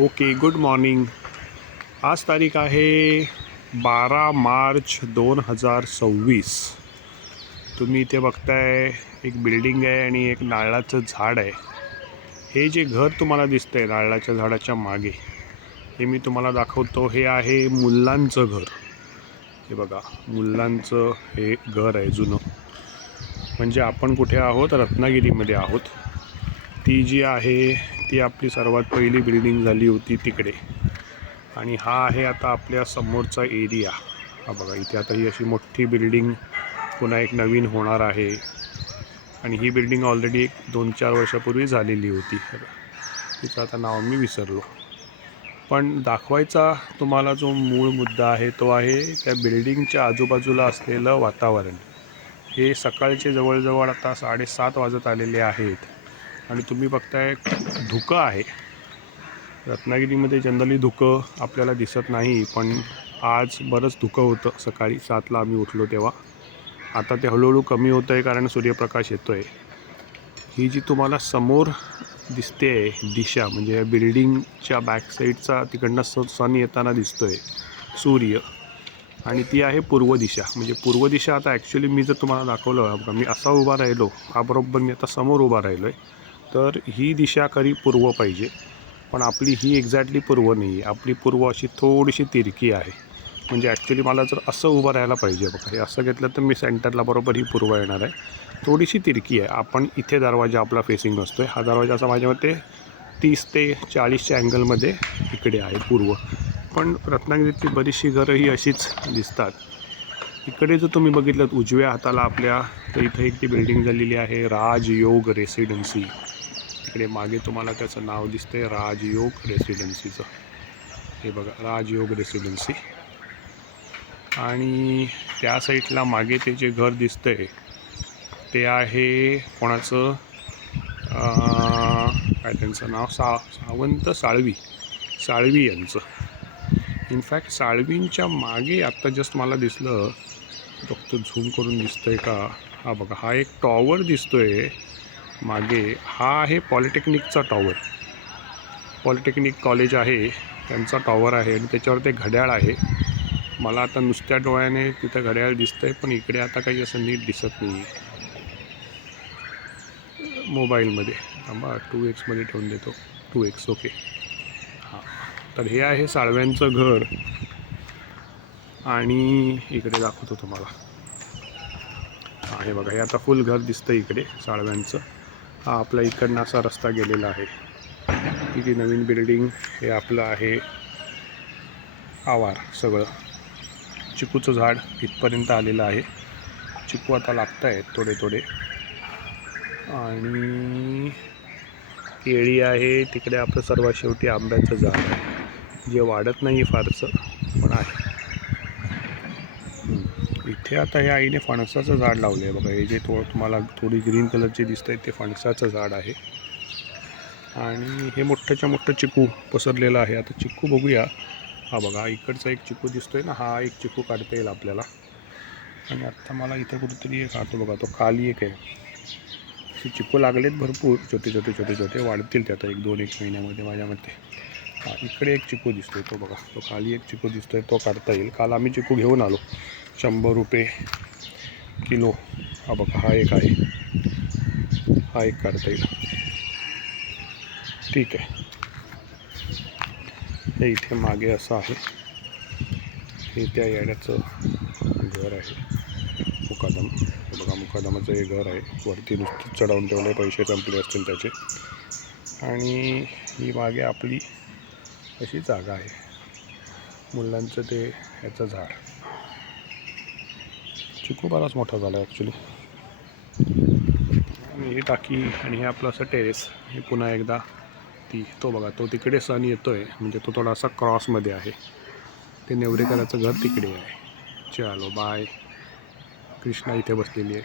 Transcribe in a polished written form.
Okay, good morning. आज तारीख आहे 12 मार्च 2026. तुम्ही इथे बघताय एक बिल्डिंग आहे आणि एक नारळाचं झाड आहे. हे जे घर तुम्हाला दिसतंय नारळाच्या झाडाच्या मागे, हे मी तुम्हाला दाखवतो. हे आहे मुल्लांचं घर. हे बघा, मुल्लांचं हे घर आहे जुनं. म्हणजे आपण कुठे आहोत? रत्नागिरीमध्ये आहोत. ती जी आहे ती आपली सर्वात पहिली बिल्डिंग झाली होती तिकडे. आणि हा आहे आता आपल्या समोरचा एरिया. हा बघा, इथे आता ही अशी मोठी बिल्डिंग पुन्हा एक नवीन होणार आहे. आणि ही बिल्डिंग ऑलरेडी 2-4 वर्षापूर्वी झालेली होती. तिचं आता नाव मी विसरलो. पण दाखवायचा तुम्हाला जो मूळ मुद्दा आहे तो आहे त्या बिल्डिंगच्या आजूबाजूला असलेलं वातावरण. हे सकाळचे जवळजवळ आता 7:30 वाजत आलेले आहेत आणि तुम्ही बघताय धुकं आहे. रत्नागिरीमध्ये जनरली धुकं आपल्याला दिसत नाही, पण आज बरंच धुकं होतं. सकाळी 7ला आम्ही उठलो तेव्हा. आता ते हळूहळू कमी होतं आहे कारण सूर्यप्रकाश येतो आहे. ही जी तुम्हाला समोर दिसते दिशा, म्हणजे या बिल्डिंगच्या बॅकसाईडचा तिकडनं सन येताना दिसतो आहे, सूर्य. आणि ती आहे पूर्व दिशा. म्हणजे पूर्व दिशा आता ॲक्च्युली मी जर तुम्हाला दाखवलं बघा, मी असा उभा राहिलो, हा बरोबर मी आता समोर उभा राहिलो आहे, तर ही दिशा खरी पूर्व पाहिजे. पण आपली ही एक्झॅक्टली पूर्व नाही आहे. आपली पूर्व अशी थोडीशी तिरकी आहे. म्हणजे ॲक्च्युली मला जर असं उभं राहायला पाहिजे बघा, हे असं घेतलं तर मी सेंटरला बरोबर ही पूर्व येणार आहे. थोडीशी तिरकी आहे. आपण इथे दरवाजा आपला फेसिंग असतो आहे. हा दरवाजा असा माझ्या मते 30 ते 40च्या अँगलमध्ये इकडे आहे पूर्व. पण रत्नागिरीतली बरीचशी घरं ही अशीच दिसतात. इकडे जर तुम्ही बघितलं उजव्या हाताला आपल्या, तर इथे एक ती बिल्डिंग झालेली आहे राजयोग रेसिडेन्सी. इकडे मागे तुम्हाला त्याचं नाव दिसतंय राजयोग रेसिडेन्सीचं. हे बघा, राजयोग रेसिडेन्सी. आणि त्या साईडला मागे ते जे घर दिसतंय ते आहे कोणाचं, काय त्यांचं नाव, सावंत साळवी यांचं. इनफॅक्ट साळवींच्या मागे आत्ता जस्ट मला दिसलं, फक्त झूम करून दिसतंय का, हा बघा, हा एक टॉवर दिसतोय मागे. हा आहे पॉलिटेक्निकचा टॉवर. पॉलिटेक्निक कॉलेज आहे, त्यांचा टॉवर आहे आणि त्याच्यावर ते घड्याळ आहे. मला आता नुसत्या डोळ्याने तिथं घड्याळ दिसतंय, पण इकडे आता काही असं नीट दिसत नाही आहे मोबाईलमध्ये. थांबा 2x मध्ये ठेवून देतो. 2x okay. हां, तर हे आहे साळव्यांचं घर. आणि इकडे दाखवतो तुम्हाला. हां, हे बघा, हे आता फुल घर दिसतं इकडे साळव्यांचं. हा आपला इकडनं असा रस्ता गेलेला आहे. ही जी नवीन बिल्डिंग हे आपलं आहे आवार सगळं. चिकूचं झाड इथपर्यंत आलेलं आहे. चिकू आता लागत आहेत थोडे थोडे. आणि केळी आहे तिकडे. आपलं सर्वात शेवटी आंब्याचं झाड आहे, जे वाढत नाही फारसं पण आहे. इथे आता ह्या आईने फणसाचं झाड लावलं आहे बघा. हे जे तुम्हाला थोडी ग्रीन कलरचे दिसत आहेत ते फणसाचं झाड आहे. आणि हे मोठ्याच्या मोठं चिकू पसरलेलं आहे. आता चिकू बघूया. हा बघा, इकडचा एक चिकू दिसतोय ना, हा एक चिकू काढता येईल आपल्याला. आणि आत्ता मला इथं कुठेतरी एक खातो बघा, तो खाली एक आहे. चिकू लागलेत भरपूर, छोटे छोटे छोटे छोटे. वाढतील ते आता 1-2 महिन्यामध्ये माझ्या मते. हा, इकडे एक चिकू दिसतोय, तो बघा, तो खाली एक चिकू दिसतोय, तो काढता येईल. काल आम्ही चिकू घेऊन आलो, 100 रुपये किलो. हा बघा, हा एक आहे, हा एक काढता येईल. ठीक आहे. हे इथे मागे असं आहे, हे त्या येड्याचं घर आहे, मुकादम. हे बघा, मुकादमाचं हे घर आहे. वरती नुसतं चढवून ठेवले, पैसे संपले असतील त्याचे. आणि ही मागे आपली अशी जागा आहे, मुलांचं ते ह्याचं झाड. चिकू बराच मोठा झाला ॲक्च्युली. आणि ही टाकी आणि हे आपलं असं टेरेस. हे पुन्हा एकदा तो बघा, तो तिकडे सन येतो आहे, म्हणजे तो थोडासा क्रॉसमध्ये आहे. ते नेवरेकराचं घर तिकडे आहे. चलो बाय. कृष्णा इथे बसलेली आहे.